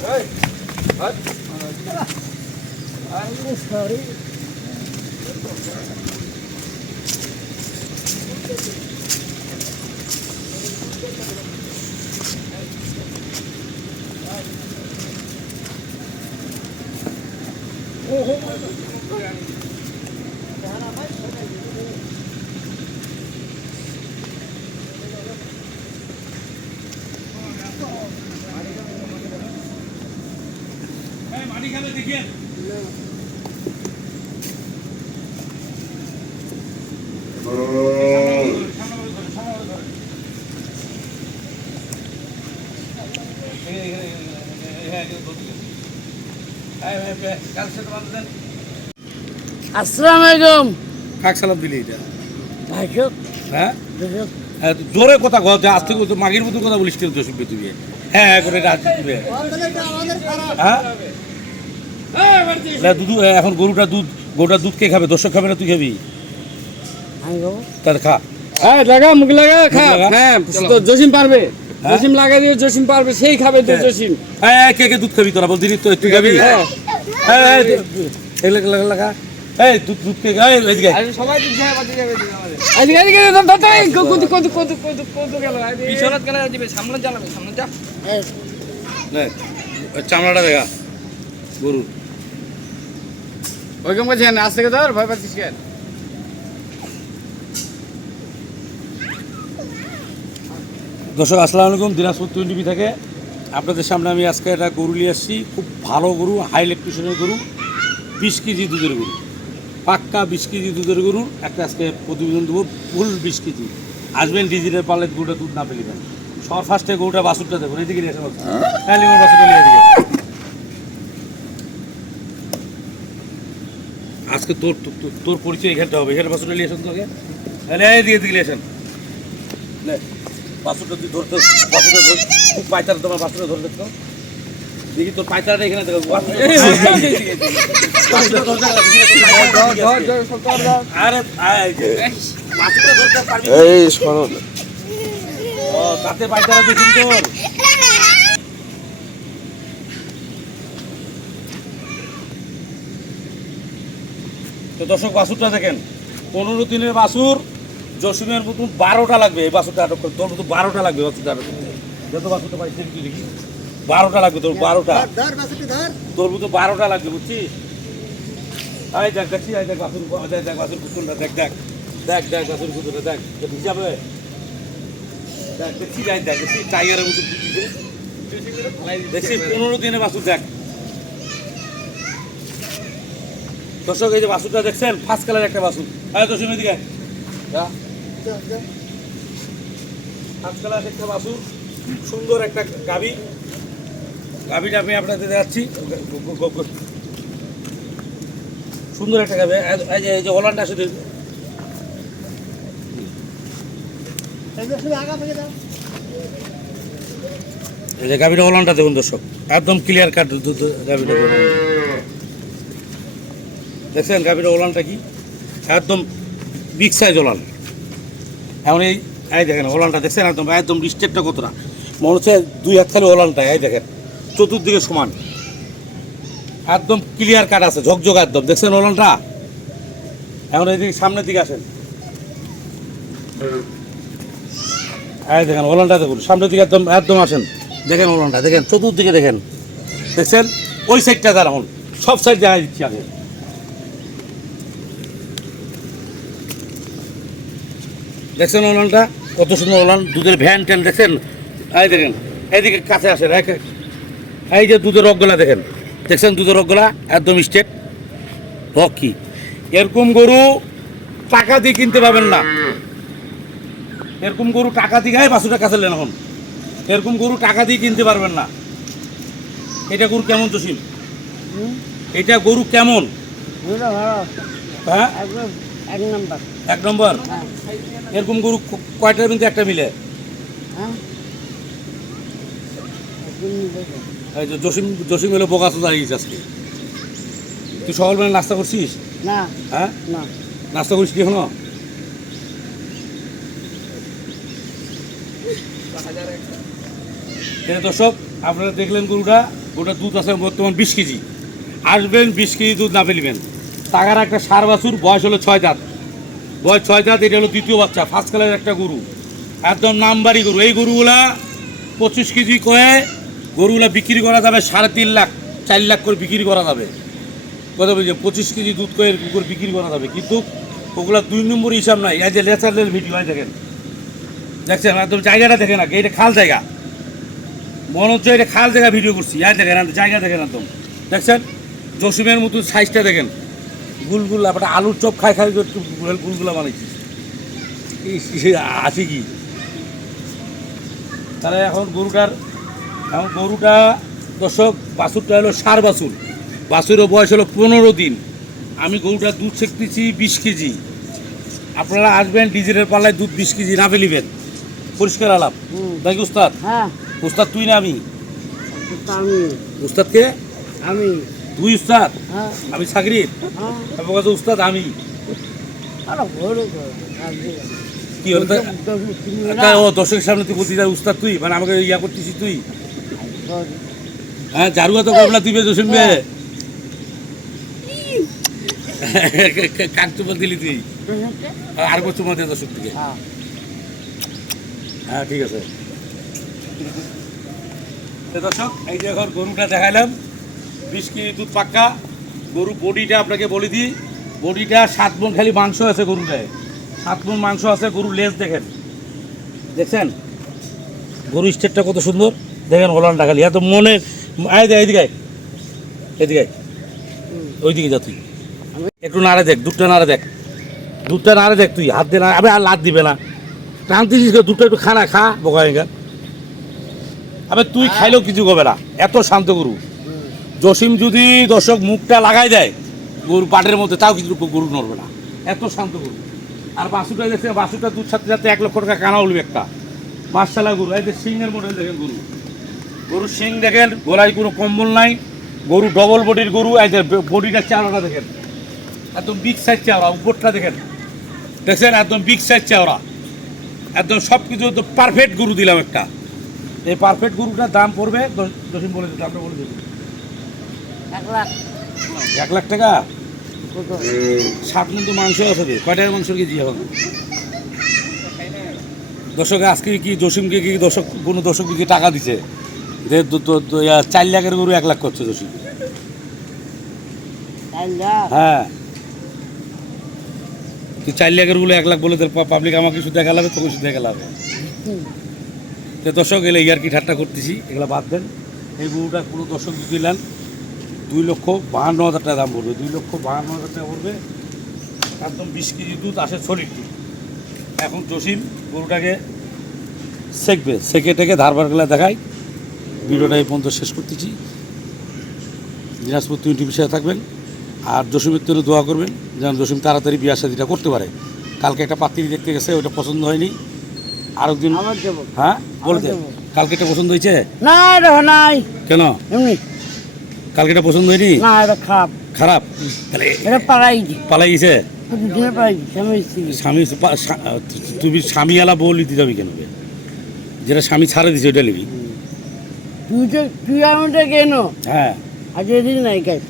Hey, what? I'm. আসসালামু আলাইকুম কাক সালাম দিলি এটা। হ্যাঁ? হ্যাঁ, জোরে কথা কর যে আজ থেকে তো মাগির মতো কথা বলিস কিন্তু হ্যাঁ হ্যাঁ করে রাজ দিবে। হ্যাঁ? না, দুধু এখন গরুটা দুধ গরুটা দুধ কে খাবে? দর্শক খাবে না তুই খাবি? তাহলে খা। হ্যাঁ লাগা মুখ লাগা খা। হ্যাঁ তো জসিম পারবে। হ্যাঁ? জসিম লাগাই দিয়ে জসিম পারবে সেই খাবে তো হ্যাঁ। জসিম। হ্যাঁ কে কে দুধ খাবি তোরা? বলতি তো তুই খাবি? হ্যাঁ। হ্যাঁ হ্যাঁ এগুলো লাগা লাগা এই দুধ দুধ কে খায় এদিকে। সবাই যায় বাতি যাবে আজকে আজকে তো তো তো কত কত কত কত কত গেল। পিছনত গেলে দিবে সামনে জ্বালাবে সামনে যা এই, চামড়াটা দেখা গরুর। ওইরকম বলছেন আজ থেকে ধর, ভয় পাচ্ছিস কেন? দর্শক, আসসালামু আলাইকুম, দিনাজপুর টোয়েন্টি থেকে। আপনাদের সামনে আমি আজকে একটা গরু নিয়ে আসছি, খুব ভালো গরু হাই ইলেকট্রিশনের গরু, বিশ কেজি দুধের গরু, পাক্কা বিশ কেজি দুধের গরুর একটা আজকে প্রতিবেদন দেবো, ফুল বিশ কেজি। আসবেন ডিজিটাল পারলে গরুটা দুধ না পেলিবেন সবার ফার্স্টে গরুটা বাসুরটা দেখুন, এদিকে নিয়ে আসেন বাসুর। হ্যাঁ বাসুরটা নিয়ে এদিকে। আজকে তোর তোর- পরিচয় এখানটা হবে এখানে বাসুরটা নিয়ে তোকে তাহলে এদিকে এদিকে নিয়ে আসেন বাসুরটা তুই ধরতে বাসুরটা ধর খুব পায়তারা তোমার বাসুরটা ধরে দেখতো দেখি তোর পায়তারাটা এখানে দেখো আরে পায়তারা দেখুন তোর তো দর্শক বাসুরটা দেখেন। পনেরো দিনের বাসুর জসিমের মতন বারোটা লাগবে এই বাসুরটা আটক করতে তোর মতো বারোটা লাগবে বাসুরটা আটক করতে যত বাসুরটা পাই সেটা তুই দেখি। বারোটা লাগবে তোর বারোটা। তোর মতো বারোটা লাগবে বুঝছিস? আয় দেখ দেখছি আয় দেখ বাসুর দেখ দেখ বাসুর কুকুরটা দেখ দেখ। দেখ দেখ বাসুর কুকুরটা দেখ। হিসাবে দেখ দেখছি যাই দেখ দেখছি টাইগারের মতো দেখছি পনেরো দিনে বাসুর দেখ। দর্শক এই যে বাসুরটা দেখছেন ফার্স্ট কালার একটা বাসুর। হ্যাঁ দর্শক এদিকে ফার্স্ট কালার একটা বাসুর সুন্দর একটা গাবি গাবিটা আমি আপনাদের দেখাচ্ছি। সুন্দর একটা গাবি এই- যে এই যে ওলানটা শুধু। এই যে গাবিটা ওলানটা দেখুন দর্শক। একদম ক্লিয়ার কাট গাবিটা দেখছেন গাবিটা ওলানটা কি? একদম বিগ সাইজ ওলান। এমন এই এই দেখেন ওলানটা দেখছেন? একদম একদম ডিস্টেপটা কতটা? মনে হচ্ছে দুই হাত খালি ওলানটা এই দেখেন, চতুর্দিকে সমান। একদম ক্লিয়ার কাট আছে, ঝকঝক একদম। দেখছেন ওলানটা? এখন এইদিকে সামনের দিকে আসেন। এই দেখেন ওলানটা দেখুন, সামনের দিকে একদম একদম আসেন। দেখেন ওলানটা, দেখেন, চতুর্দিকে দেখেন। দেখছেন? ওই সাইডটা দাঁড়ান। সব সাইড দেখা দিচ্ছি আগে। দেখছেন ওলানটা? কত সুন্দর ওলান। দুধের ভ্যান ট্যান দেখছেন? এই দেখেন এইদিকে কাছে আসেন এই যে দুধের রকগুলা দেখেন। দেখছেন দুধের রকগুলা একদম স্টেট রক। কি এরকম গরু টাকা দিয়ে কিনতে পাবেন না। এরকম গরু টাকা দিয়ে গায়ে টাকা চাইলেন এখন। এরকম গরু টাকা দিয়ে কিনতে পারবেন না। এটা গরু কেমন জসিম? এটা গরু কেমন? হ্যাঁ? এক নাম্বার। এক নম্বর এরকম গরু ক- কয়টার মধ্যে একটা মিলে? হ্যাঁ জসিম জসিম হলো বোকা তো দাঁড়িয়ে আজকে। তুই সকালবেলা নাস্তা করছিস? না। হ্যাঁ? না। নাস্তা করিস কি এখনও? দর্শক আপনারা দেখলেন গরুটা গরুটা দুধ আছে বর্তমান বিশ কেজি। আসবেন বিশ কেজি দুধ না ফেলিবেন টাকার একটা সার বাছুর বয়স হলো ছয় দাঁত। বয়স ছয় দাঁত, এটা হলো দ্বিতীয় বাচ্চা ফার্স্ট কালারের একটা গরু। একদম নামবাড়ি গরু। এই গরুগুলা পঁচিশ কেজি করে গরুগুলা বিক্রি করা যাবে সাড়ে তিন লাখ, চার লাখ করে বিক্রি করা যাবে। কথা বলছি? পঁচিশ কেজি দুধ করে করে বিক্রি করা যাবে। কিন্তু ওগুলা দুই নম্বর হিসাব নাই। এই যে লেচারলেস ভিডিও হয় দেখেন। দেখছেন? একদম জায়গাটা দেখেন না এটা খাল জায়গা। মনে হচ্ছে এটা খাল জায়গা ভিডিও করছি। এই দেখেন জায়গা দেখেন একদম। দেখছেন? জসিমের মতন সাইজটা দেখেন। গুলগুলা আপনার আলুর চপ খাই খাই একটু গুলগুলা ইস, আছে কি? তাহলে এখন গরুটার এখন গরুটা দর্শক বাছুরটা হলো সার বাছুর। বাছুরের বয়স হলো পনেরো দিন। আমি গরুটার দুধ ছেঁকতেছি বিশ কেজি। আপনারা আসবেন ডিজেলের পাল্লায় দুধ বিশ কেজি না ফেলিবেন পরিষ্কার আলাপ। নাকি উস্তাদ হ্যাঁ। উস্তাদ তুই না আমি? তো আমি। উস্তাদ কে আমি। তুই উস্তাদ হ্যাঁ। আমি হ্যাঁ। আমার কাছে উস্তাদ আমি। ভরে করে রাজি কি হলো? ও দর্শকের সামনে তুই বলছিস উস্তাদ তুই মানে আমাকে ইয়া করতেছিস তুই। হ্যাঁ জারুয়া তো করব না তুই বেজো শুনবে। কাক চুপা দিলি তুই? আর বছর মধ্যে দর্শক থেকে হ্যাঁ। হ্যাঁ ঠিক আছে। দর্শক এই যে এখন গরুটা দেখাইলাম। বিশ কেজি দুধ পাক্কা। গরু বডিটা আপনাকে বলে দিই, বডিটা সাত মন খালি মাংস আছে গরুটায় সাত মন মাংস আছে, গরুর লেজ দেখেন। দেখছেন? গরু স্টেটটা কত সুন্দর। দেখেন ওলানটা খালি। এত মনে আয়। দেখ এদিকে এদিকে। ওইদিকে যা তুই। একটু নাড়ে দেখ, দুধটা নাড়ে দেখ। দুধটা নাড়ে দেখ তুই। হাত দিয়ে না আবে, আর লাদ দিবে না। টানতেছিস কেন? দুধটা একটু খা না খা, বোকা হয়ে আবে, তুই খাইলেও কিছু হবে না। এত শান্ত গরু। জসিম যদি দর্শক মুখটা লাগাই দেয় গরু পাটের মধ্যে, তাও কিছু গরু নড়বে না। এত শান্ত গরু। আর বাসুটা দেখছে বাসুটা দুধ সাথে সাথে এক লক্ষ টাকা কানা উঠবে একটা। মার্শালা গরু, এই যে সিংয়ের মডেল দেখেন গরু। গরুর সিং দেখেন, গলায় কোনো কম্বল নাই, গরু ডবল বডির গরু, এই যে বডিটা চাওড়াটা দেখেন। একদম বিগ সাইজ চাওড়া উপরটা দেখেন। দেখছেন, একদম বিগ সাইজ চাওড়া একদম সব কিছু তো পারফেক্ট গরু দিলাম একটা। এই পারফেক্ট গরুটার দাম পড়বে দশ- দশম বলে দিতে আমরা বলে দেবো। এক লাখ। এক লাখ টাকা? ষাট মন তো মাংস আছে কয় টাকা মাংস কেজি এখন দর্শক আজকে কি জসিমকে কি দর্শক কোনো দর্শক কি টাকা দিছে? যে চার লাখের গরু এক লাখ করছে জসিম। হ্যাঁ। তুই চার লাখেরগুলো এক লাখ বলে তোর পাবলিক আমাকে শুধু দেখা লাগবে তোকে শুধু দেখা লাগবে। তো দর্শক এলে ইয়ার কি ঠাট্টা করতেছি এগুলো বাদ দেন। এই গরুটা কোনো দর্শক যদি নেন দুই লক্ষ বাহান্ন হাজার টাকা দাম পড়বে। দুই লক্ষ বাহান্ন হাজার টাকা পড়বে। একদম বিশ কেজি দুধ আসে দুধ এখন জসিম গরুটাকে সেকবে। সেকে টেকে ধারবার গেলে দেখাই। ভিডিওটা এই পর্যন্ত শেষ করতেছি। দিনাজপুর টোয়েন্টি বিষয়ে থাকবেন। আর জসিমের জন্য দোয়া করবেন যেন জসিম তাড়াতাড়ি বিয়া শাদিটা করতে পারে। কালকে একটা পাত্রী দেখতে গেছে ওটা পছন্দ হয়নি। আরেকদিন হ্যাঁ? বলে দে। কালকে এটা পছন্দ হয়েছে? না নাই। কেন? এমনি। কালকে এটা পছন্দ হয়নি? না এটা খারাপ। খারাপ? তাহলে এটা পাড়াইছি পালাই গেছে স্বামী তুমি স্বামী আলা বউ লিতে যাবি কেন যেটা স্বামী ছাড়ে দিছে ওইটা নিবি। তুই তো তুই আমাদের কেন? হ্যাঁ। আজ এদিন নাই কাজ।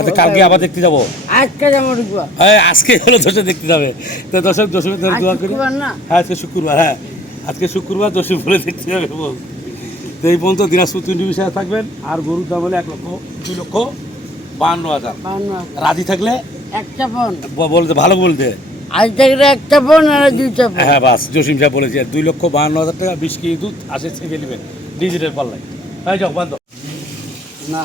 আচ্ছা কালকে আবার দেখতে যাব? আজকে আজকে হলো দর্শক দেখতে যাবে। তো দর্শক দোয়া করি। হ্যাঁ আজকে শুক্রবার হ্যাঁ। আজকে শুক্রবার দর্শক বলে দেখতে যাবে বল তো এই পর্যন্ত দিনাজপুর তিনটি বিষয়ে থাকবেন। আর গরুর দাম হলে এক লক্ষ দুই লক্ষ বাহান্ন হাজার। রাজি থাকলে? একটা ফোন। বলতে ভালো বলতে। আজ থেকে একটা ফোন আর দুইটা ফোন। হ্যাঁ বাস জসিম সাহেব বলেছে দুই লক্ষ বাহান্ন হাজার টাকা বিশ কেজি দুধ আসে ছেঁকে নেবেন। ডিজিটাল পাল্লায়। হ্যাঁ যাও বান্ধব না।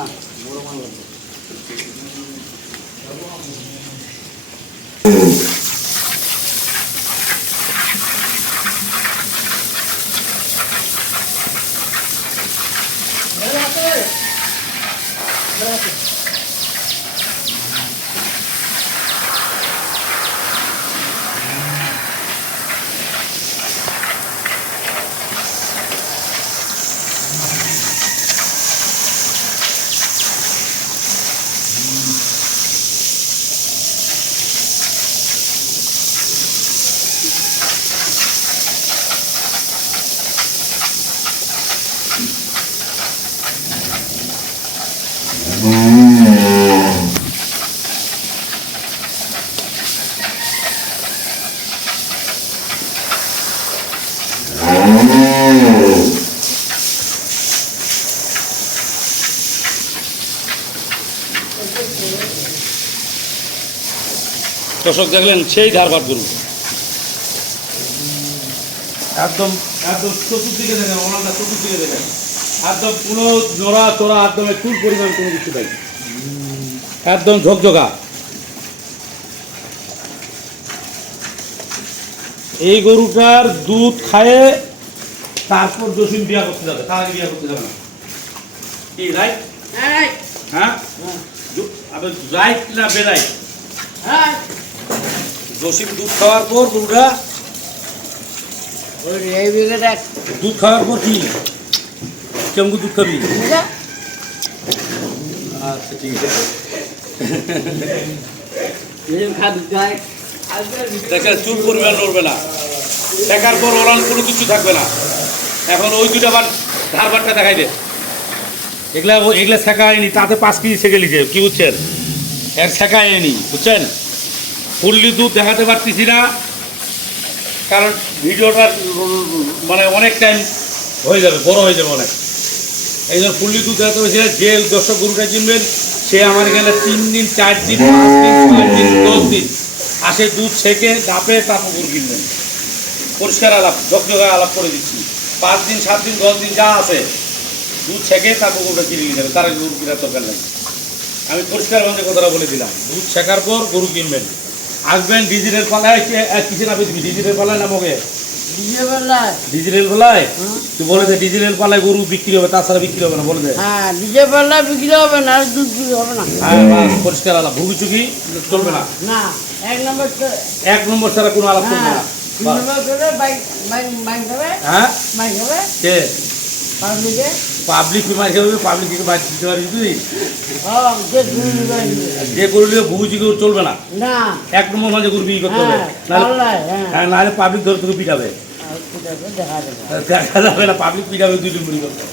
দর্শক দেখলেন সেই ধারবাদ গরু। একদম একদম চতুর্দিকে দেখেন ওনাটা চতুর্দিকে দেখেন। একদম কোনো জোড়া চোরা একদম একটু পরিমাণ কোনো কিছু নাই। একদম ঝকঝকা। এই গরুটার দুধ খায়ে তারপর জসিম বিয়া করতে যাবে তার আগে বিয়া করতে যাবে না। কি রাইট? হ্যাঁ হ্যাঁ? আবার রাইট না বেরাইট হ্যাঁ। জসিম দুধ খাওয়ার পর গরুটা দুধ খাওয়ার পর কি? কেমন দুধ খাবি? আচ্ছা ঠিক আছে। দেখেন নড়বে না। দেখার পর ওরান কোনো কিছু থাকবে না। এখন ওই দুটা বার ধার বারটা দেখাই দে। এগুলা ও- এগুলা শেখা হয়নি তাতে পাঁচ কেজি শেখে লিখে কি বুঝছেন? এর শেখা হয়নি বুঝছেন? ফুললি দুধ দেখাতে পারতেছি না। কারণ ভিডিওটা মানে অনেক টাইম হয়ে যাবে, বড় হয়ে যাবে অনেক। এই জন্য ফুললি দুধ দেখাতে পারছি না। যে দর্শক গরুটা কিনবেন সে আমার এখানে তিন দিন, চার দিন, পাঁচ দিন দশ দিন আসে দুধ ছেঁকে ডাপে তারপর গরু কিনবেন। পরিষ্কার আলাপ জগজগা আলাপ করে দিচ্ছি। পাঁচ দিন, সাত দিন, দশ দিন যা আছে, দুধ ছেঁকে তারপর গরুটা কিনে নিয়ে যাবে তার গরু কেনার দরকার নেই। আমি পরিষ্কারভাবে কথাটা বলে দিলাম। দুধ ছেঁকার পর গরু কিনবেন। আসবেন ডিজিটাল পালায় কিসে নামে দিবি? ডিজিটাল পালায় নামকে ডিজে ডিজিটাল পালায়। তুই বলে দে ডিজিটাল পালায় গরু বিক্রি হবে তাছাড়া বিক্রি হবে না বলে দে। হ্যাঁ ডিজে বেলায় বিক্রি হবে না দুধ বিক্রি হবে না। হ্যাঁ পরিষ্কার আলাপ। ভুগি চুকি চলবে না। না এক নম্বর এক নম্বর ছাড়া কোনো আলাপ চলবে হ্যাঁ না হ্যাঁ? হবে। কে? পাবলিকে? পাবলিক খেয়ে হবে পাবলিক দিতে পারবি তুই। হ্যাঁ যে করলে ভুগুচি করে চলবে না। না। এক নম্বর মাঝে গরু বিক্রি করতে হবে। হ্যাঁ নাহলে পাল্লায় হ্যাঁ। হ্যাঁ পাবলিক ধরে তোকে পিটাবে। দেখা যাবে না পাবলিক পিটাবে দুই নম্বরই করতে